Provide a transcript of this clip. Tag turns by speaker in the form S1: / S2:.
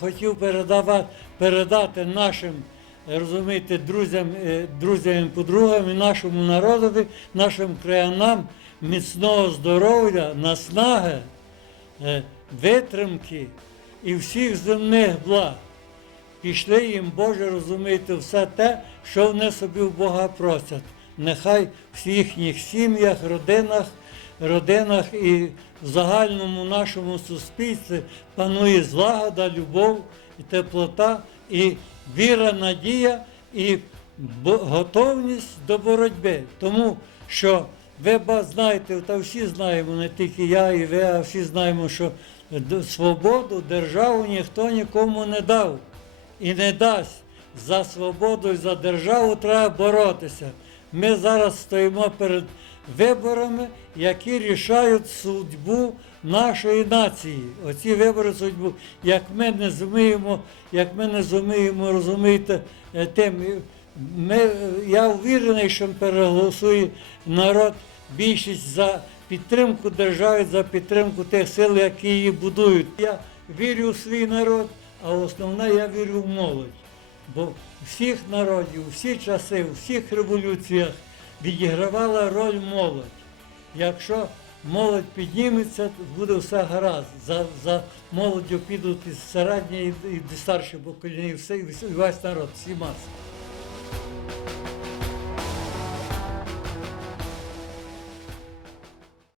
S1: Хотів передавати, передати нашим, розумієте, друзям, е, друзям, подругам і нашому народові, нашим краянам міцного здоров'я, наснаги, е, витримки і всіх земних благ. Пішли їм, Боже, розумієте, все те, що вони собі в Бога просять. Нехай в їхніх сім'ях, родинах, родинах і в загальному нашому суспільстві панує злагода, любов і теплота, і віра, надія, і готовність до боротьби. Тому що ви знаєте, та всі знаємо, не тільки я і ви, а всі знаємо, що свободу, державу ніхто нікому не дав і не дасть. За свободу і за державу треба боротися. Ми зараз стоїмо перед виборами, які рішають судьбу нашої нації. Оці вибори судьбу. Як ми не зуміємо, як ми не зуміємо, розумієте, е, тим. е, Ми, я впевнений, що переголосує народ більшість за підтримку держави, за підтримку тих сил, які її будують. Я вірю в свій народ, а основне я вірю в молодь. Бо всіх народів, всі часи, у всіх революціях відігравала роль молодь. Якщо молодь підніметься, буде все гаразд. За, за молоддю підуть і середні, і, і старші покоління, і і весь народ, всі маси.